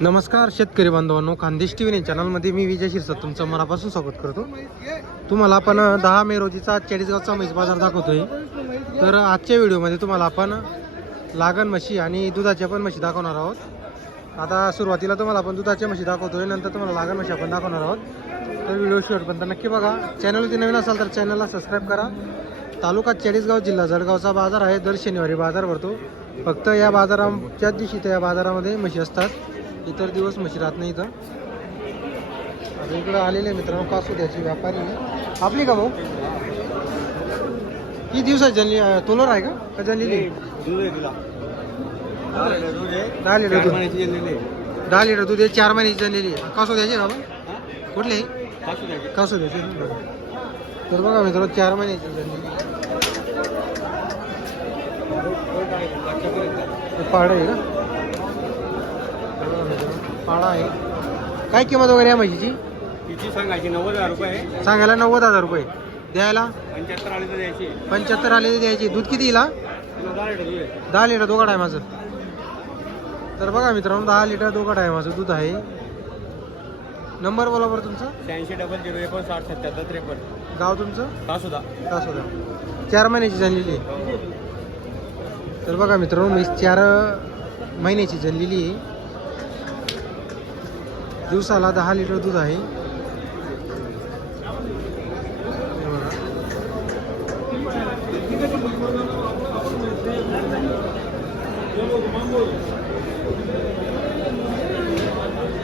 नमस्कार शेतकरी बांधवांनो खानदेश टी व्ही चॅनलमध्ये मी विजय शिरसाट तुमचं मनापासून स्वागत करतो. तुम्हाला आपण दहा मे रोजीचा चाळीसगावचा म्हैस बाजार दाखवतोय. तर आजच्या व्हिडिओमध्ये तुम्हाला आपण लागण म्हशी आणि दुधाच्या पण म्हशी दाखवणार आहोत. आता सुरुवातीला तुम्हाला आपण दुधाच्या म्हशी दाखवतोय नंतर तुम्हाला लागण म्हशी आपण दाखवणार आहोत. तर व्हिडिओ शेवटपर्यंत नक्की बघा. चॅनलवरती नवीन असाल तर चॅनलला सबस्क्राईब करा. तालुका चाळीसगाव जिल्हा जळगावचा बाजार आहे. दर शनिवारी बाजार भरतो. फक्त या बाजाराच्याच दिवशी त्या बाजारामध्ये म्हशी असतात. इतर दिवस म्हशी राहत नाही इथं. आता इकडं आलेले मित्रांनो कासुद्याची व्यापारी. आपली का भाऊ? किती आहे जनली तोलर आहे का? का जनलेली दहा लिटर दूध. दहा लिटर दूध आहे चार महिन्याची जनलेली आहे. कासुद्याची ना बा कुठली? कासुद्याची तर बघा मित्रांनो चार महिन्याची जनलेली पाडे आहे का? पाडा आहे. काय किंमत वगैरे आहे म्हशीची? तिची सांगायची नव्वद हजार रुपये सांगायला नव्वद हजार रुपये. द्यायला? पंच्याहत्तर आले तर द्यायची. पंच्याहत्तर आले द्यायची. दूध किती हा? तुला दहा लिटर दूध आहे. दहा लिटर दोघा टायमाचं तर बघा मित्रांनो दहा लिटर दोघा टायमाचं दूध आहे. नंबर बोला बरं तुमचा. शहाऐंशी डबल झिरो एकोणसाठ सत्याहत्तर त्रेपन्न. गाव तुमचं? सुद्धा तास होता चार महिन्याची जनलेली आहे. तर बघा मित्रांनो मी चार महिन्याची जनलेली आहे. दिवसाला दहा लिटर दूध आहे.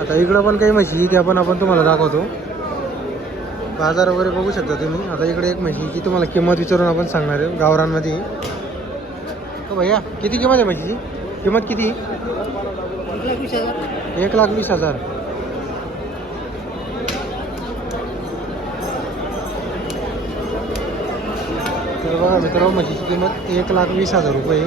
आता इकडं पण काही म्हशी त्या पण आपण तुम्हाला दाखवतो. बाजार वगैरे बघू शकता तुम्ही. आता इकडे एक म्हशीची तुम्हाला किंमत विचारून आपण सांगणार आहे गावरांमध्ये हो भैया किती किंमत आहे म्हशीची? किंमत किती? एक लाख वीस हजार. तर बघा मित्र म्हशीची किंमत एक लाख वीस हजार रुपये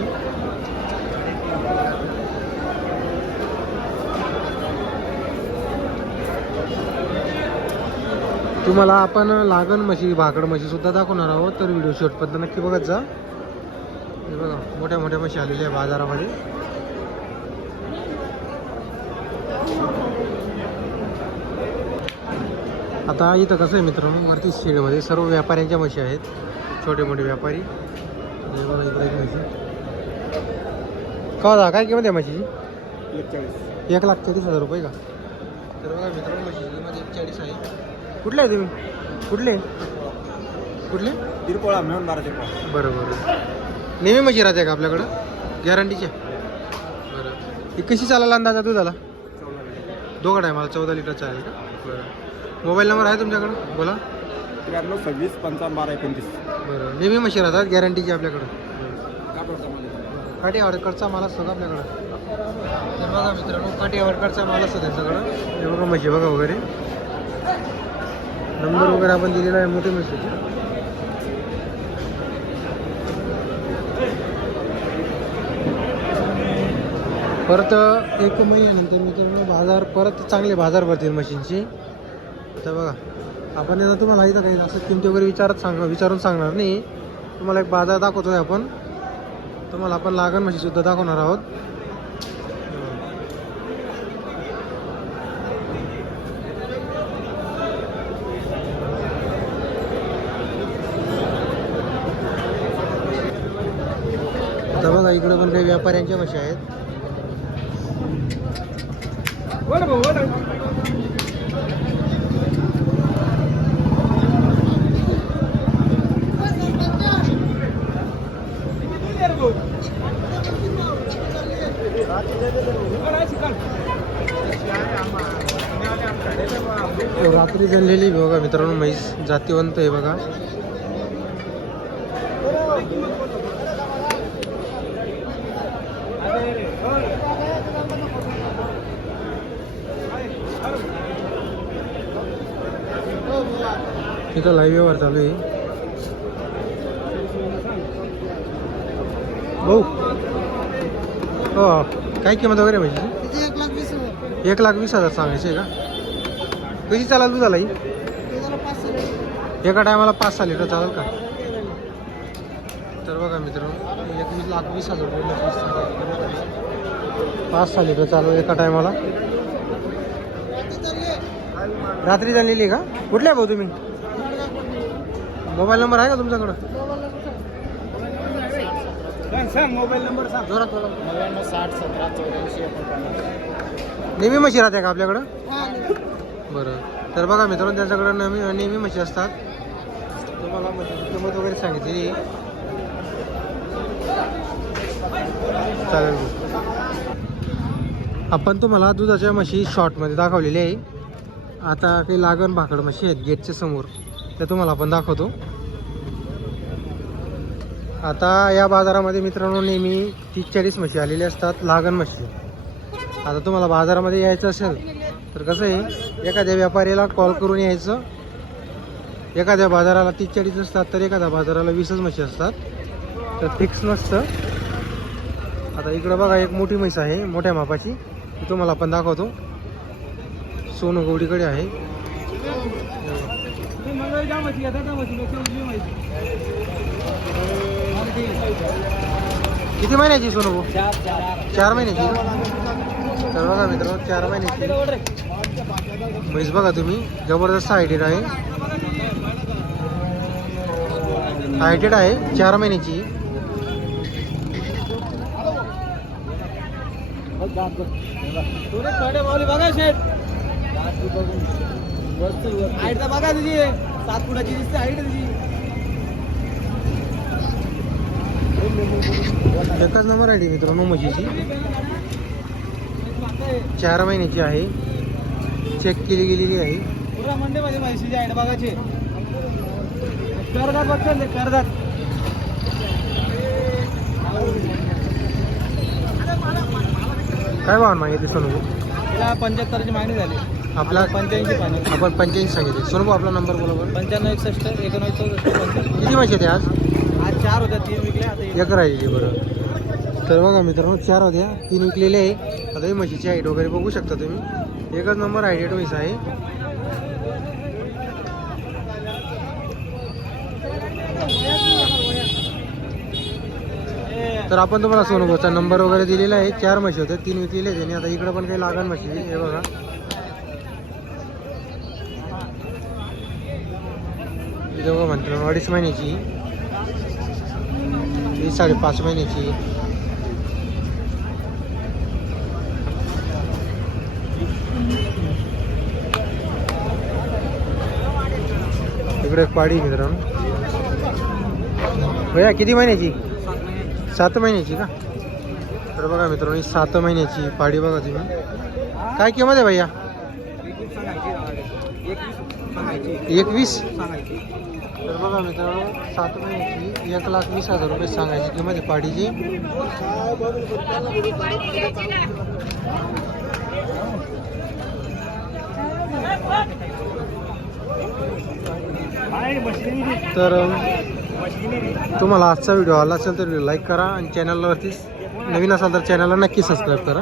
तुम्हाला आपण लागण म्हशी भाकड म्हशी सुद्धा दाखवणार आहोत तर व्हिडिओ शेवटपर्यंत नक्की बघत जा. हे बघा मोठ्या मोठ्या म्हशी आलेल्या आहे बाजारामध्ये. आता इथं कसं आहे मित्रांनो वरती शेडमध्ये सर्व व्यापाऱ्यांच्या म्हशी आहेत. छोटे मोठे व्यापारी. म्हशी. का? काय किंमत आहे म्हशीची? एकचाळीस. एक लाख चाळीस हजार रुपये का? तर बघा मित्रांनो म्हशीची किंमत एक चाळीस आहे. कुठले आहे तुम्ही? कुठले? कुठले? तिरकोळा मिळून बारा तिरकोळा बरं बरं नेहमी म्हशी राहते का आपल्याकडं? गॅरंटीच्या बरं. ही कशी चालेल अंदाजा दुधाला? दोघं टायमाला चौदा लिटर चालेल का? बरं. मोबाईल नंबर आहे तुमच्याकडं? बोला. त्र्याण्णव सव्वीस पंचावन्न बारा एकोणतीस. बरं. नेहमी म्हशी राहतात? गॅरंटीची आपल्याकडं? काठी आवडकडचा माल असतो का आपल्याकडं? तर बघा मित्रांनो काठी आवडकडचा माल असतो त्यांच्याकडं. हे बघा म्हशी बघा वगैरे. नंबर वगैरे आपण दिलेला आहे मोठे म्हशीचे परत एक महिन्यानंतर मित्रांनो बाजार परत चांगले बाजार भरतील मशीनची. तर बघा. आपण आता तुम्हाला इथं काही असं किमती वगैरे विचारत सांग विचारून सांगणार नाही. तुम्हाला एक बाजार दाखवतो आहे आपण. तुम्हाला आपण लागण म्हशीसुद्धा दाखवणार आहोत. आता बघा इकडे पण काही व्यापाऱ्यांच्या म्हशी आहेत. रात्री जनलेली बघा मित्रांनो म्हैस जातीवंत आहे बघा. तिथं लाईव्ह व्यवहार चालू आहे. भाऊ हो काय किंमत वगैरे म्हणजे एक लाख वीस हजार. सांगायचे का? कशी चालेल तू झाला ही? एका टायमाला पाच सहा लिटर चालेल का? तर बघा मित्रांनो एक वीस लाख वीस हजार रुपये. पाच सहा लिटर चालू आहे एका टायमाला. रात्री झालेली आहे. का? कुठल्या भाऊ तुम्ही? मोबाईल नंबर आहे का तुमच्याकडं? Mobile number. नव्याण्णव साठ सतरा चौऱ्याऐंशी नेहमी म्हशी राहते का आपल्याकडं? हा बरं. तर बघा मित्रांनो त्यांच्याकडं नेहमी नेहमी म्हशी असतात. तुम्हाला किंमत वगैरे सांगितली चालेल आपण तुम्हाला दुधाच्या म्हशी शॉर्टमध्ये दाखवलेली आहे. आता काही लागण भाकड म्हशी आहेत गेटच्या समोर. त्या तुम्हाला आपण दाखवतो. आता या बाजारामध्ये मित्रांनो नेहमी तीस चाळीस म्हशी आलेल्या असतात लागण म्हशी. आता तुम्हाला बाजारामध्ये यायचं असेल तर कसं आहे एखाद्या व्यापारीला कॉल करून यायचं. एखाद्या बाजाराला तीस चाळीस असतात तर एखाद्या बाजाराला वीसच म्हशी असतात. तर फिक्स नसतं. आता इकडं बघा एक मोठी म्हैस आहे मोठ्या मापाची. ती तुम्हाला आपण दाखवतो. सोनू गौडीकडे आहे. किती महिन्याची सोनू भाऊ? चार महिन्याची? तर बघा मित्रांनो चार महिन्याची. म्हैस बघा तुम्ही. जबरदस्त हायटेड आहे. हायटेड आहे. चार महिन्याची. बघा शेट हाईट तर बघा तुझी. सात फुटाची दिसते हाईट तुझी. एकच नंबर आहे मित्रांनो म्हशीची. चार महिन्याची आहे. चेक केली गेलेली आहे. पुरा मंडे मध्ये म्हशीची हाईट बघायची करदात बघतात ते करदात काय भाव मागितली सोनू तिला पंच्याहत्तरची मागणी झाली. आपला पंच्याऐंशी पाहिजे आपण पंच्याऐंशी सांगितले. सोनू आपला नंबर बोला बरं. पंच्याण्णव एकसष्ट एकोणवीस चौसष्ट. पंच्याण्णव किती म्हशी आहेत आज? आज चार होत्या तीन विकल्या आता एक. एक राहिलेली बरं? तर बघा मित्रांनो चार होत्या तीन विकलेले आहे. आता ही म्हशीची हाईट वगैरे बघू शकता तुम्ही. एकच नंबर हायटेड म्हैस आहे. तर आपण तुम्हाला सोनूभाऊचा नंबर वगैरे दिलेला आहे. चार म्हशी होत्या तीन विकलेले आहेत. त्यांनी आता इकडं पण काही लागण म्हशी हे बघा. इथे म्हणतो अडीच महिन्याची. ही साडेपाच महिन्याची. एक पाडी मित्रांनो. भैया, किती महिन्याची? सात महिन्याची का? तर बघा मित्रांनो, ही सात महिन्याची पाडी बघा तुम्ही. काय किंमत आहे भैया? एकवीस? तर बघा मित्रांनो, सात महिन्याची एक लाख वीस हज़ार रुपये सांगायची किंमत आहे पाडीची. तर तुम्हाला आजचा व्हिडिओ आला असेल तर लाईक करा आणि चॅनलवरतीच नवीन असाल तर चॅनलला नक्की सबस्क्राईब करा.